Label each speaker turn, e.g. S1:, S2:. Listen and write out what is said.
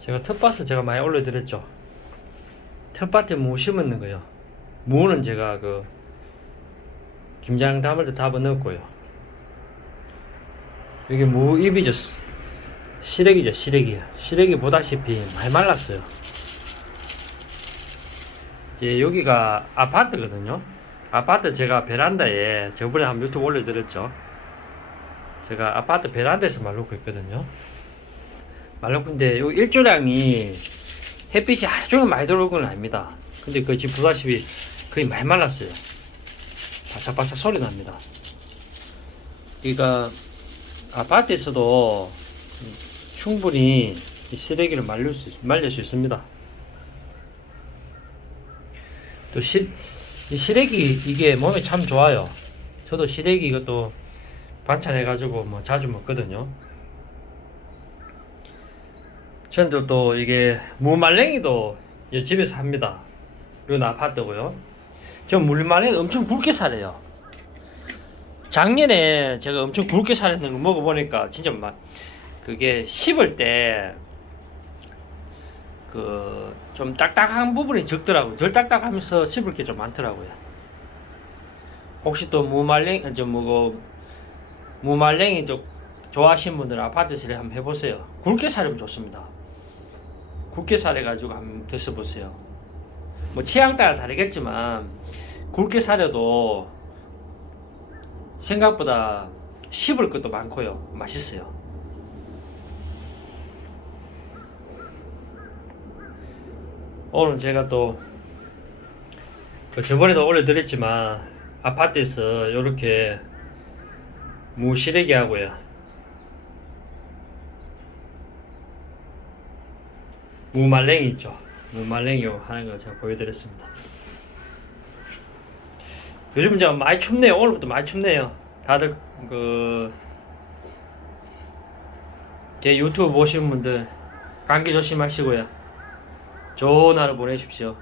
S1: 제가 텃밭을 제가 많이 올려드렸죠. 텃밭에 무 심었는 거요. 무는 제가 그 김장 담을 때 답은 넣었고요. 이게 무 잎이죠. 시래기죠, 시래기. 시래기 보다시피 많이 말랐어요. 이제 여기가 아파트거든요. 아파트 제가 베란다에 저번에 한 유튜브 올려드렸죠. 제가 아파트 베란다에서 말 놓고 있거든요. 말 놓고 있는데 요 일조량이 햇빛이 하루 종일 많이 들어오는 건 아닙니다. 근데 그 지금 보다시피 거의 많이 말랐어요. 바삭바삭 소리 납니다. 그러니까 아파트에서도 충분히 이 쓰레기를 말릴 수, 말릴 수 있습니다. 또 시, 이 시래기 이게 몸에 참 좋아요. 저도 시래기 이것도 반찬 해가지고 뭐 자주 먹거든요. 또 이게 무말랭이도 이 집에서 합니다. 이건 아파트고요. 저 물말랭이 엄청 굵게 살아요. 작년에 제가 엄청 굵게 살았는 거 먹어보니까 진짜 막 그게 씹을 때 그 좀 딱딱한 부분이 적더라고요. 덜 딱딱하면서 씹을 게 좀 많더라고요. 혹시 또 무말랭이 저 뭐고 무말랭이 좀 좋아하시는 분들은 아파트에서 한번 해보세요. 굵게 사려면 좋습니다. 굵게 사려가지고 한번 드셔보세요. 뭐 취향 따라 다르겠지만 굵게 사려도 생각보다 씹을 것도 많고요. 맛있어요. 오늘 제가 또, 그 저번에도 올려드렸지만, 아파트에서 이렇게 무시래기 하고요. 무말랭이 있죠. 무말랭이 하는 거 제가 보여드렸습니다. 요즘 저 많이 춥네요. 오늘부터 많이 춥네요. 다들 그, 제 유튜브 보시는 분들 감기 조심하시고요. 좋은 하루 보내십시오.